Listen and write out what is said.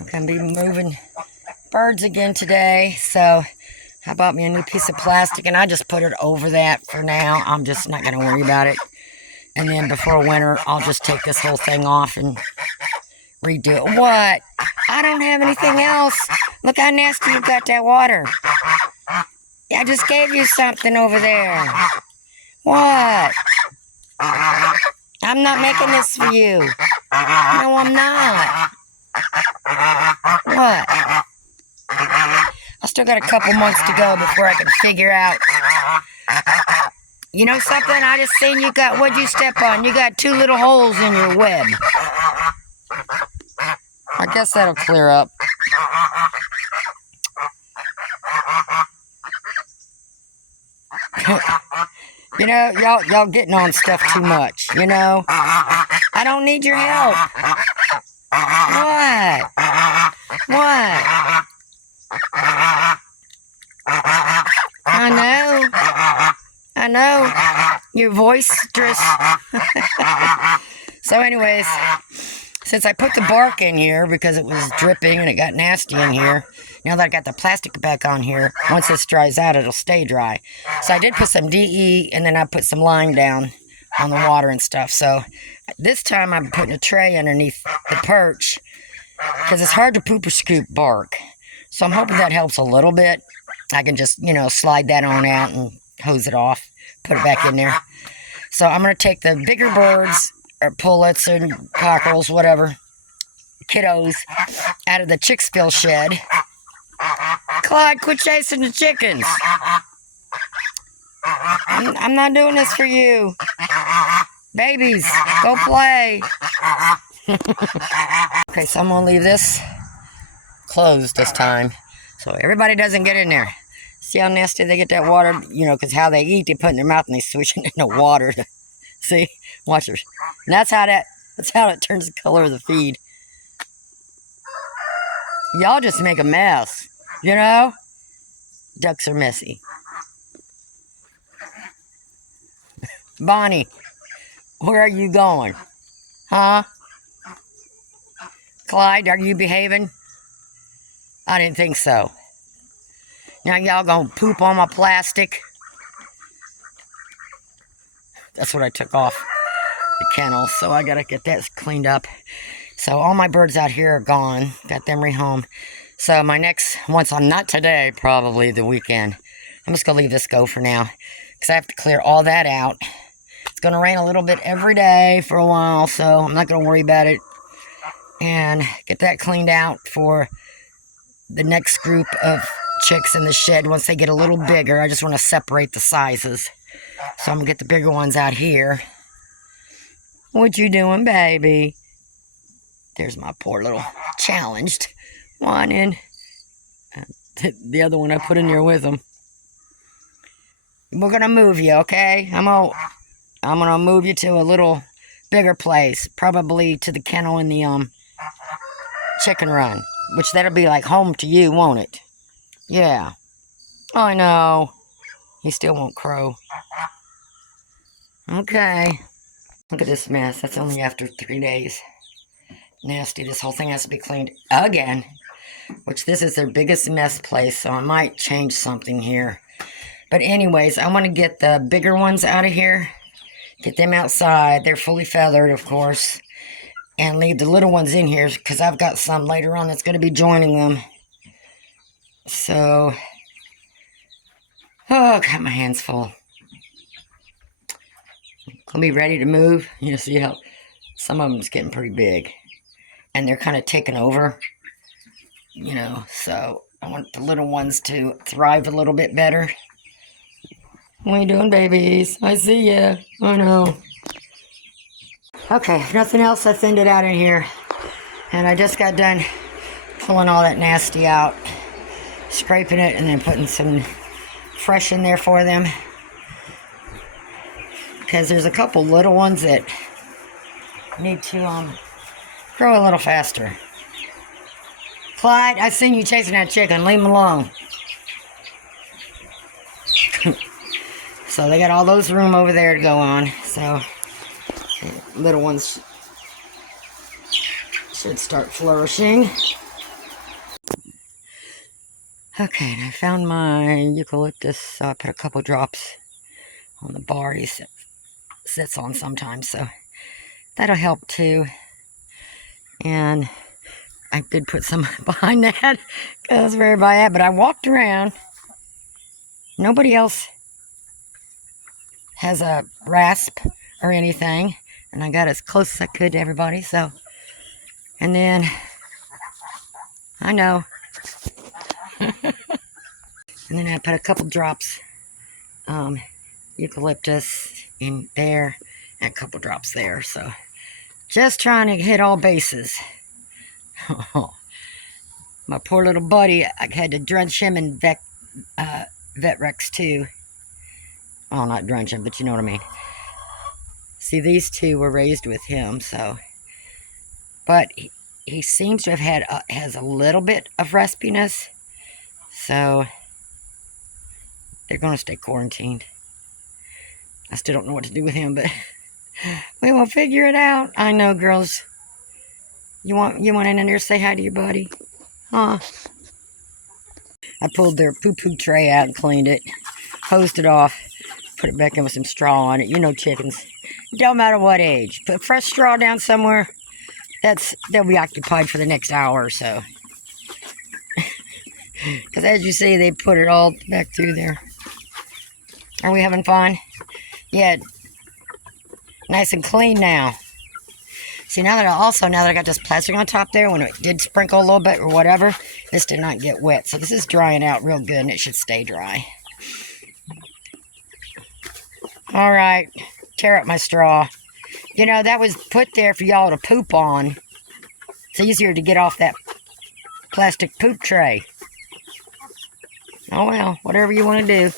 I'm going to be moving birds again today, so I bought me a new piece of plastic, and I just put it over that for now. I'm just not going to worry about it. And then before winter, I'll just take this whole thing off and redo it. What? I don't have anything else. Look how nasty you got that water. I just gave you something over there. What? I'm not making this for you. No, I'm not. What? I still got a couple months to go before I can figure out. You know something? I just seen you got, what'd you step on? You got 2 little holes in your web. I guess that'll clear up. You know, y'all getting on stuff too much, you know? I don't need your help. What? What? I know. You're boisterous. So anyways, since I put the bark in here because it was dripping and it got nasty in here, now that I got the plastic back on here, once this dries out, it'll stay dry. So I did put some DE, and then I put some lime down on the water and stuff. So this time I'm putting a tray underneath the perch because it's hard to poop or scoop bark. So I'm hoping that helps a little bit. I can just, you know, slide that on out and hose it off, put it back in there. So I'm going to take the bigger birds, or pullets and cockerels, whatever, kiddos, out of the Chicksville shed. Clyde, quit chasing the chickens. I'm not doing this for you. Babies, go play. Okay, so I'm going to leave this closed this time so everybody doesn't get in there. See how nasty they get that water? You know, because how they eat, they put it in their mouth and they swish it in the water. See? Watch her. And that's how it turns the color of the feed. Y'all just make a mess, you know? Ducks are messy. Bonnie, where are you going? Huh? Clyde, are you behaving? I didn't think so. Now y'all gonna poop on my plastic? That's what I took off the kennel, so I gotta get that cleaned up. So all my birds out here are gone. Got them rehome. So my next, once I'm not today, probably the weekend, I'm just gonna leave this go for now because I have to clear all that out. It's gonna rain a little bit every day for a while, so I'm not gonna worry about it. And get that cleaned out for the next group of chicks in the shed. Once they get a little bigger, I just want to separate the sizes. So I'm gonna get the bigger ones out here. What you doing, baby? There's my poor little challenged one, and the other one I put in there with them. We're gonna move you, okay? I'm gonna move you to a little bigger place, probably to the kennel in the chicken run, which that'll be like home to you, won't it? Yeah. I know. He still won't crow. Okay. Look at this mess. That's only after 3 days. Nasty. This whole thing has to be cleaned again, which this is their biggest mess place, so I might change something here. But anyways, I want to get the bigger ones out of here, get them outside. They're fully feathered, of course, and leave the little ones in here because I've got some later on that's going to be joining them. So, oh, got my hands full. I'll be ready to move. You see how some of them's getting pretty big. And they're kind of taking over, you know, so I want the little ones to thrive a little bit better. What are you doing, babies? I see ya. I know. Okay, if nothing else, I thinned it out in here. And I just got done pulling all that nasty out, scraping it, and then putting some fresh in there for them. Because there's a couple little ones that need to grow a little faster. Clyde, I seen you chasing that chicken. Leave him alone. So they got all those room over there to go on. So little ones should start flourishing. Okay, and I found my eucalyptus, so I put a couple drops on the bar he sits on sometimes, so that'll help too. And I did put some behind that because I was very by that, but I walked around. Nobody else has a rasp or anything, and I got as close as I could to everybody, so. And then, I know. And then I put a couple drops eucalyptus in there and a couple drops there, so just trying to hit all bases. My poor little buddy, I had to drench him in Vetrex too. Oh, not drench him, but you know what I mean. See, these two were raised with him, so. But he seems to have had has a little bit of raspiness, so they're going to stay quarantined. I still don't know what to do with him, but we will figure it out. I know, girls. You want in there to say hi to your buddy? Huh? I pulled their poo-poo tray out and cleaned it, hosed it off, put it back in with some straw on it. You know chickens. It don't matter what age. Put fresh straw down somewhere, they'll be occupied for the next hour or so. Because as you see, they put it all back through there. Are we having fun? Yeah. Nice and clean now. See, now that I got this plastic on top there, when it did sprinkle a little bit or whatever, this did not get wet. So this is drying out real good, and it should stay dry. All right. Tear up my straw. You know, that was put there for y'all to poop on. It's easier to get off that plastic poop tray. Oh, well, whatever you want to do.